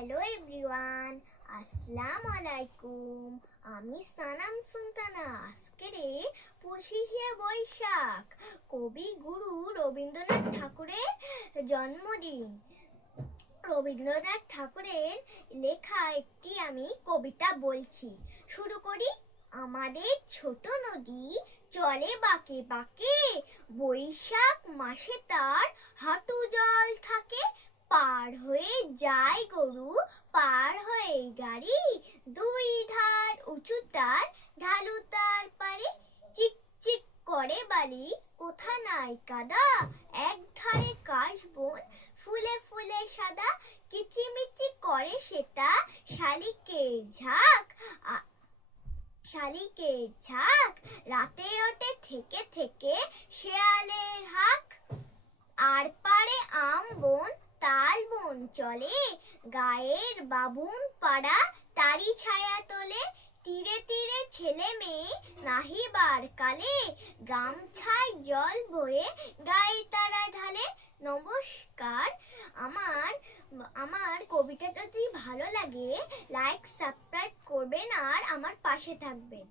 Hello everyone, আসসালামু আলাইকুম। আমি সানাম সুলতানা। আজকের 25শে বৈশাখ, কবি গুরু রবীন্দ্রনাথ ঠাকুরের জন্মদিন। রবীন্দ্রনাথ ঠাকুরের লেখা একটি আমি কবিতা বলছি। শুরু করি। আমাদের ছোট নদী চলে বাঁকে বাঁকে, বৈশাখ মাসে তার হাঁটু জল থাকে। পার হয়ে যায় গরু, পার হয়ে গাড়ি, দুই ধার উঁচু তার, ঢালু তার পারে। চিক চিক করে বালি, কোথা নাই কাদা, এক ধারে কাশবন, ফুলে ফুলে সাদা। কিচিমিচি করে সেটা শালিকের ঝাঁক, শালিকের ঝাঁক। রাতে ওঠে থেকে থেকে শেয়ালের হাঁক। আর পারে আম বন, তাল বন চলে, গায়ের বাবুন পাড়া তারি ছায়া তোলে। তীরে তীরে ছেলে মেয়ে নাহিবার কালে, গামছায় জল ভরে গায়ে তারা ঢালে। নমস্কার। আমার কবিতা যদি ভালো লাগে, লাইক সাবস্ক্রাইব করবেন আর আমার পাশে থাকবেন।